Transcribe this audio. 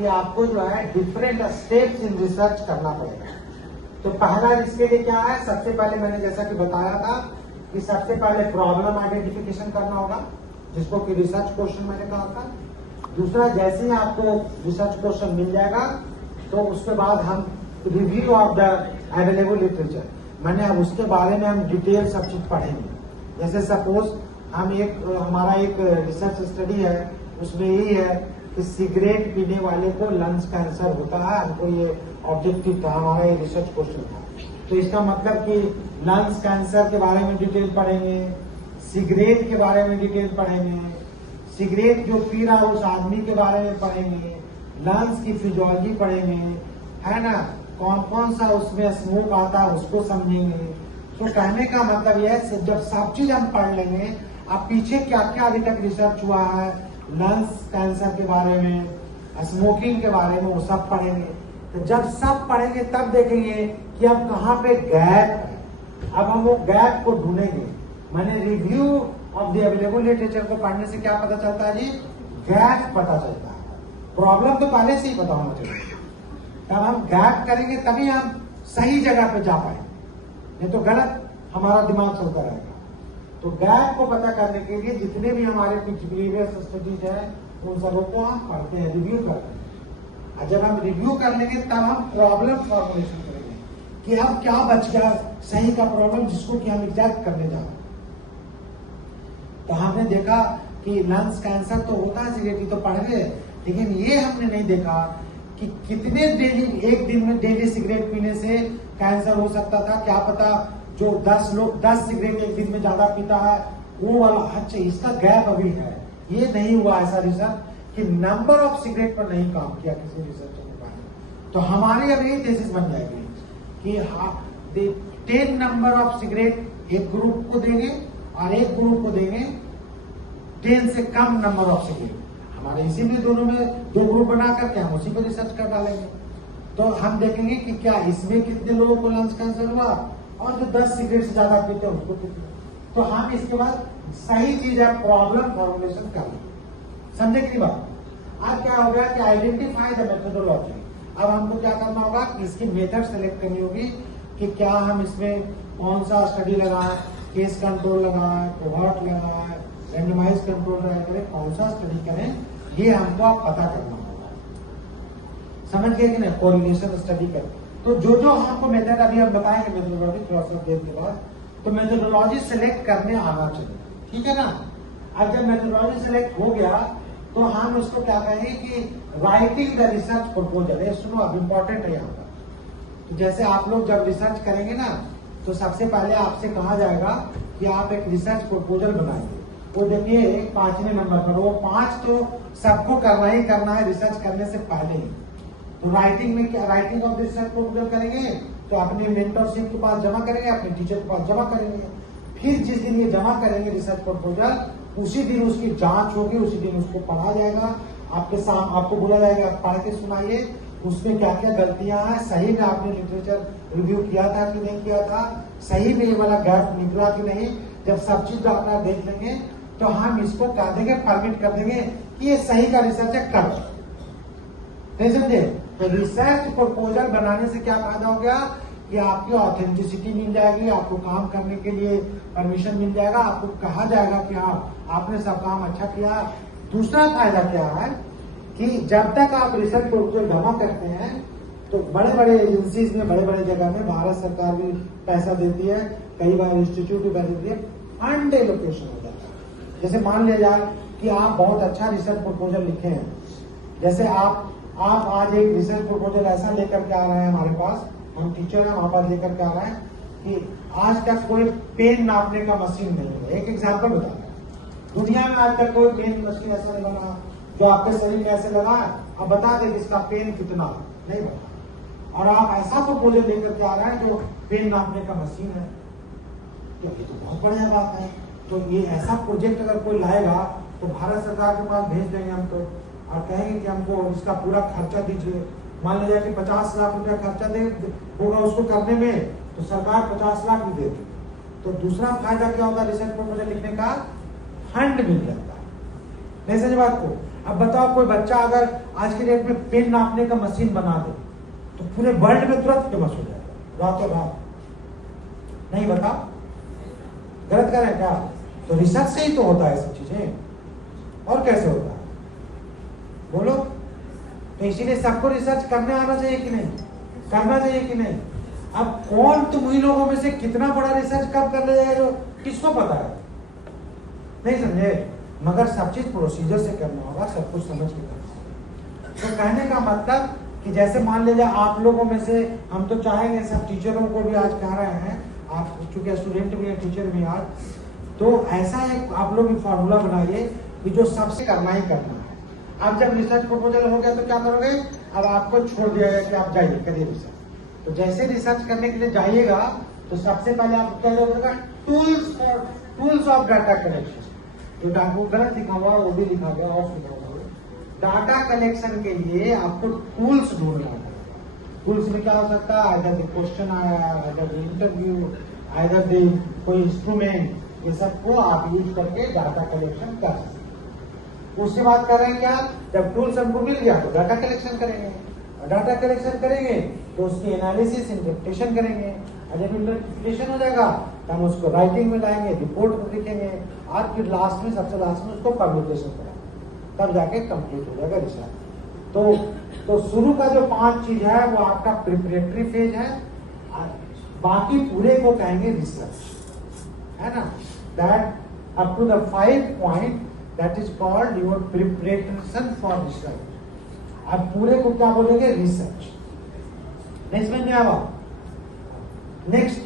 कि आपको जो है डिफरेंट स्टेप्स इन रिसर्च करना पड़ेगा। तो पहला इसके लिए क्या है, सबसे पहले मैंने जैसा कि बताया था कि सबसे पहले प्रॉब्लम आइडेंटिफिकेशन करना होगा, जिसको कि रिसर्च क्वेश्चन मैंने कहा था। दूसरा, जैसे ही आपको रिसर्च क्वेश्चन मिल जाएगा तो उसके बाद हम review of the available literature, मैंने अब उसके बारे में हम डिटेल सब चीज पढ़ेंगे। जैसे सपोज हमारा एक रिसर्च स्टडी है, उसमें यही है कि सिगरेट पीने वाले को लंग्स कैंसर होता है। हमको ये ऑब्जेक्टिव था, हमारा ये रिसर्च क्वेश्चन था। तो इसका मतलब कि लंग्स कैंसर के बारे में डिटेल पढ़ेंगे, सिगरेट के बारे में डिटेल पढ़ेंगे, सिगरेट जो पी रहा है उस आदमी के बारे में पढ़ेंगे, लंग्स की फिजियोलॉजी पढ़ेंगे, है ना, कौन कौन सा उसमें स्मोक आता है उसको समझेंगे। तो कहने का मतलब यह है जब सब चीज हम पढ़ लेंगे, अब पीछे क्या क्या अभी तक रिसर्च हुआ है लंग्स कैंसर के बारे में, स्मोकिंग के बारे में, वो सब पढ़ेंगे। तो जब सब पढ़ेंगे तब देखेंगे कि अब कहाँ पे गैप है। अब हम वो गैप को ढूंढेंगे। मैंने review of the available literature को पढ़ने से क्या पता चलता है जी, गैप पता चलता है। प्रॉब्लम तो पहले से ही पता होना चाहिए। तब हम गैप करेंगे तभी हम सही जगह पे जा पाएंगे, नहीं तो गलत हमारा दिमाग चलता रहेगा। तो गैप को पता करने के लिए जितने भी हमारे कुछ प्रीवियस स्टडीज है उन सबों को हम पढ़ते हैं, रिव्यू करते हैं। और जब हम रिव्यू कर लेंगे तब हम प्रॉब्लम फॉर्मुलेशन करेंगे कि अब क्या बच गया सही का प्रॉब्लम, जिसको कि हम एग्जैक्ट करने जा रहे हैं। तो हमने देखा कि लंग्स कैंसर तो होता है, सिगरेट तो पढ़ गए, लेकिन ये हमने नहीं देखा कि कितने डेली, एक दिन में डेली सिगरेट पीने से कैंसर हो सकता था। क्या पता जो 10 सिगरेट एक दिन में ज्यादा पीता है वो वाला, अच्छा इसका गैप अभी है। ये नहीं हुआ ऐसा रिसर्च कि नंबर ऑफ सिगरेट पर नहीं काम किया किसी रिसर्चर ने पाया। तो हमारी अब यही थीसिस बन जाएगी कि 10 नंबर ऑफ सिगरेट एक ग्रुप को देंगे और एक ग्रुप को देंगे 10 से कम नंबर ऑफ सिगरेट। हमारे इसीलिए दोनों में 2 ग्रुप बना करके हम उसी पर रिसर्च कर डालेंगे। तो हम देखेंगे कि क्या इसमें कितने लोगों को लंग्स कैंसर हुआ और जो 10 सिगरेट से ज्यादा पीते हैं उसको कितने। तो हम इसके बाद सही चीज है प्रॉब्लम फॉर्मुलेशन कर लेंगे। समझे की बात। अब क्या होगा कि आइडेंटिफाई द मेथोडोलॉजी। अब हमको क्या करना होगा कि इसकी मेथड सेलेक्ट करनी होगी कि क्या हम इसमें कौन सा स्टडी लगाएं, केस कंट्रोल लगाएं, कोहॉर्ट लगाएं, रैंडमाइज कंट्रोल करें, कौन सा स्टडी करें, ये हमको आप पता करना होगा। समझ गए कि नहीं, कोरिलेशन स्टडी करें। तो जो हमको मेथड अभी हम बताएंगे मेथोडोलॉजी थोड़ा सा देर के बाद, तो मेथोडोलॉजी सेलेक्ट करने आना चाहिए, ठीक है ना। अब जब मेथोडोलॉजी सेलेक्ट हो गया तो हम उसको क्या कहेंगे कि राइटिंग द रिसर्च प्रपोजल। ये सुनो, अब इंपॉर्टेंट है यहाँ पर। तो जैसे आप लोग जब रिसर्च करेंगे ना तो सबसे पहले आपसे कहा जाएगा कि आप एक रिसर्च प्रपोजल बनाएंगे। वो देखिए 5वें नंबर पर, वो 5 तो सबको करना ही करना है रिसर्च करने से पहले ही। तो राइटिंग में क्या, राइटिंग ऑफ रिसर्च प्रपोजल करेंगे तो अपने मेंटरशिप के पास जमा करेंगे, अपने टीचर के पास जमा करेंगे। फिर जिस दिन ये जमा करेंगे रिसर्च प्रपोजल, उसी दिन उसकी जांच होगी, उसी दिन उसको पढ़ा जाएगा। आपको बोला जाएगा पढ़ के सुनाइए उसमें क्या क्या गलतियां हैं, सही में आपने लिटरेचर रिव्यू किया था कि नहीं किया था, सही में ये वाला गैप निकला कि नहीं। जब सब चीज अपना देख लेंगे तो हम इसको कर देंगे, परमिट कर देंगे कि ये सही का रिसर्च है, कर। नहीं समझे। तो रिसर्च प्रपोजल बनाने से क्या फायदा हो गया कि आपकी ऑथेंटिसिटी मिल जाएगी, आपको काम करने के लिए परमिशन मिल जाएगा, आपको कहा जाएगा कि हाँ आपने सब काम अच्छा किया। दूसरा फायदा क्या है कि जब तक आप रिसर्च प्रपोजल जमा करते हैं तो बड़े बड़े एजेंसीज में, बड़े बड़े जगह में भारत सरकार भी पैसा देती है, कई बार इंस्टीट्यूट भी पैसा देती है, फंड एलोकेशन हो जाता है। जैसे मान लिया जाए कि आप बहुत अच्छा रिसर्च प्रपोजल लिखे हैं, जैसे आप आज एक रिसर्च प्रपोजल ऐसा लेकर के आ रहे हैं हमारे पास, हम टीचर हैं हमारे पास लेकर के आ रहे हैं कि आज तक कोई पेन नापने का मशीन नहीं है। एक एग्जाम्पल बता रहे हैं, दुनिया में आज तक कोई पेन मशीन ऐसा नहीं बना जो आपके शरीर में ऐसे लगा है अब बता दे इसका पेन कितना, नहीं बता। और आप ऐसा प्रपोजल लेकर के आ रहे हैं जो पेन नापने का मशीन है, तो ये तो बहुत बढ़िया बात है। तो ये ऐसा प्रोजेक्ट अगर कोई लाएगा तो भारत सरकार के पास भेज देंगे हम, तो और कहेंगे कि हमको इसका पूरा खर्चा दीजिए। मान लीजिए कि 50 लाख रुपया खर्चा दे होगा उसको करने में, तो सरकार 50 लाख भी देती। तो दूसरा फायदा क्या होगा रिसर्च प्रपोजल लिखने का, फंड मिल जाता है। नहीं समझ बात को। अब बताओ कोई बच्चा अगर आज के डेट में पेन नापने का मशीन बना दे तो पूरे वर्ल्ड में तुरंत फेमस हो जाएगा रातों रात। नहीं बताओ, गलत करें क्या? तो रिसर्च से ही तो होता है सब चीजें, और कैसे होता है बोलो? तो इसीलिए सबको रिसर्च करने आना चाहिए कि नहीं, करना चाहिए कि नहीं? अब कौन तुम ही लोगों में से कितना बड़ा रिसर्च कब कर ले जाएगा किसको पता है? नहीं समझे? मगर सब चीज प्रोसीजर से करना होगा, सब कुछ समझ के करना होगा। तो कहने का मतलब कि जैसे मान लीजिए आप लोगों में से, हम तो चाहेंगे सब टीचरों को भी आज कह रहे हैं, आप चूंकि स्टूडेंट भी है टीचर भी आज, तो ऐसा एक आप लोग फॉर्मूला बनाइए कि जो सबसे करना ही करना है। अब जब रिसर्च प्रपोजल हो गया तो क्या करोगे? अब आपको छोड़ दिया गया कि आप जाइए करिए रिसर्च। तो जैसे रिसर्च करने के लिए जाइएगा तो सबसे पहले आप क्या होगा? Tools of data collection. जो डाटा गलत लिखा हुआ वो भी लिखा गया, ऑफ लिखा हुआ। डाटा कलेक्शन के लिए आपको टूल्स ढूंढना है। टूल्स में क्या हो सकता है? आइदर द क्वेश्चन आया, either the interview, either the कोई इंस्ट्रूमेंट, ये सबको आप यूज करके डाटा कलेक्शन कर सकते हैं। उसके बाद कर रहे हैं क्या? जब टूल्स हमको मिल गया तो डाटा कलेक्शन करेंगे, और डाटा कलेक्शन करेंगे तो उसकी एनालिसिस इंटरप्रिटेशन करेंगे, और जब इंटरप्रिटेशन हो जाएगा तो हम उसको राइटिंग में लाएंगे, रिपोर्ट में लिखेंगे, और फिर लास्ट में सबसे लास्ट में उसको पब्लिकेशन करेंगे, तब जाके कंप्लीट हो जाएगा रिसर्च। तो शुरू का जो 5 चीज है वो आपका प्रिपरेटरी फेज है, बाकी पूरे को कहेंगे रिसर्च, है ना? That up to the 5 point that is called your preparation for research. अब पूरे को क्या बोलेंगे? रिसर्च। नेक्स्ट में क्या हुआ? नेक्स्ट